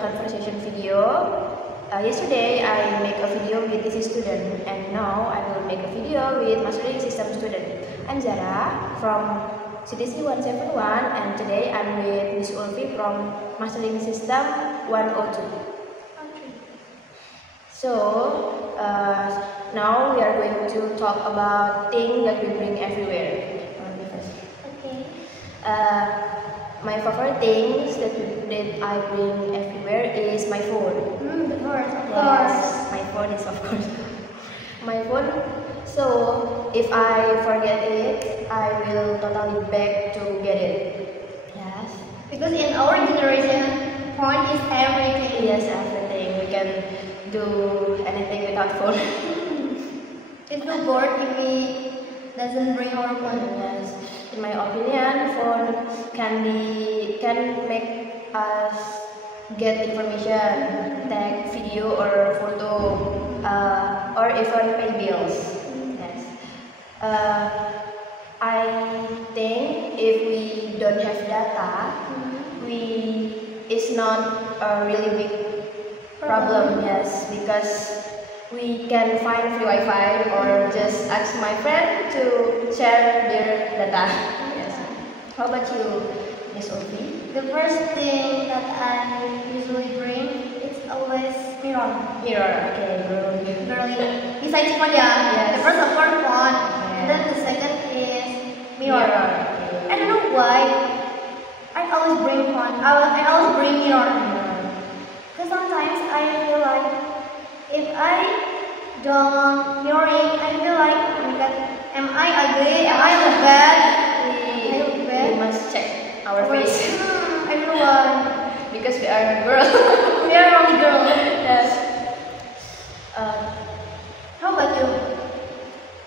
conversation video. Yesterday I make a video with this student, and now I will make a video with mastering system student. I'm Zara from CTC 171, and today I'm with Miss Ulfi from mastering system 102. Okay. So now we are going to talk about things that we bring everywhere. Okay. My favorite things that I bring everywhere is my phone. Of course. Yes, my phone is of course. My phone. So if I forget it, I will totally beg to get it. Yes. Because in our generation, phone is everything. Yes, everything. We can do anything without phone. It's so bored if we doesn't bring our phone. Yes. In my opinion, phone can make us get information, take video or photo, or even pay bills. Yes. I think if we don't have data, it's not a really big problem. Yes, because we can find free Wi-Fi or just ask my friend to share their data. Yes. How about you, Miss Ulfi? The first thing that I usually bring is always mirror. Mirror. Okay, Girly. Besides phone, yeah. Yes. The first of course phone. Yeah. Then the second is mirror. Okay. I don't know why. I always bring phone. I always bring mirror. Because sometimes I feel like if I don't mirroring, I feel like, oh my god, am I ugly? Am I look bad? We must check our face I don't know why. because we are a girl. We are only girl. Yes. How about you?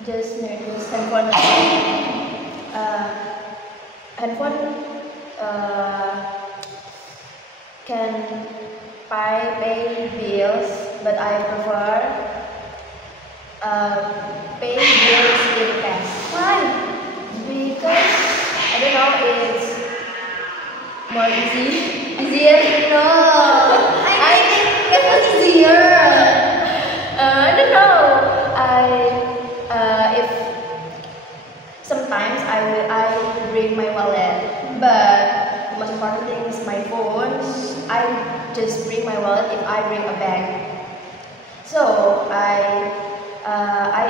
Just use handphone. Handphone can pay bills, but I prefer pay bills in cash. Why? Because I don't know, it's more easier. No. I think it was easier. I don't know. If sometimes I bring my wallet, but the most important thing is my phone. I just bring my wallet if I bring a bag. So I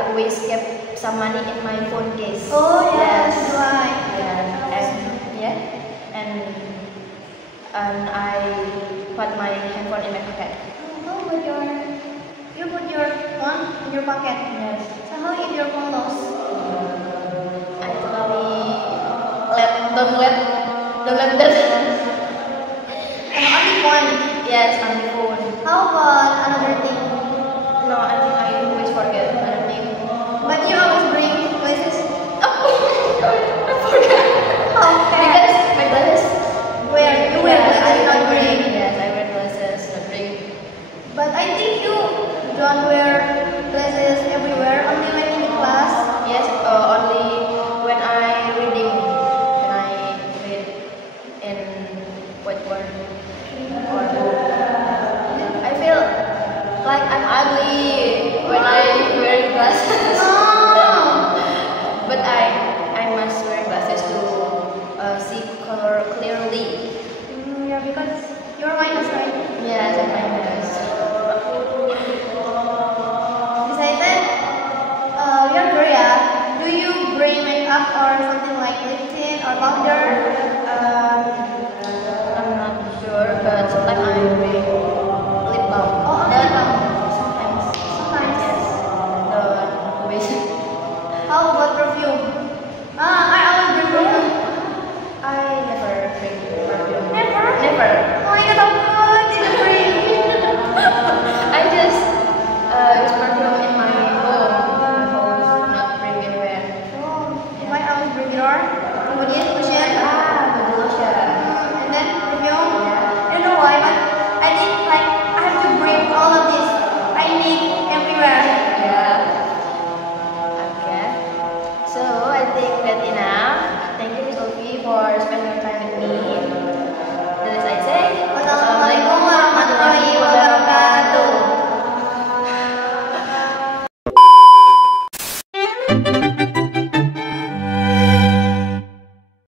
always kept some money in my phone case. Oh yes, yes, right. And I put my handphone in my pocket. Oh, but you put your phone in your pocket. Yes. So how if your phone lost? I totally don't let that. And only phone. Yes, on the phone. How about another thing? No, I think I always forget another thing. But you always bring places. I forgot. Okay. Because my glasses. You wear glasses, not bring. Yes, I wear glasses, not bring. But I think you don't wear glasses everywhere. Only when in class. Yes, only when I reading. When I read in whiteboard or book. I feel like I'm ugly when I wear glasses. Oh. But I must wear glasses to see color clearly. Yeah, because you're minus, right? Yes, I'm minus. Besides that, we are Korea. Do you bring makeup or something like lip tint or powder? I'm not sure, but sometimes I bring lip balm. Oh, lip balm. Sometimes. Sometimes. Yes. The always. How about perfume? I always bring perfume. I never bring perfume. Never? Never. Oh my god, how good! Didn't bring. I just use perfume in my home. Not bring anywhere. Oh, why I always bring your? Kemudian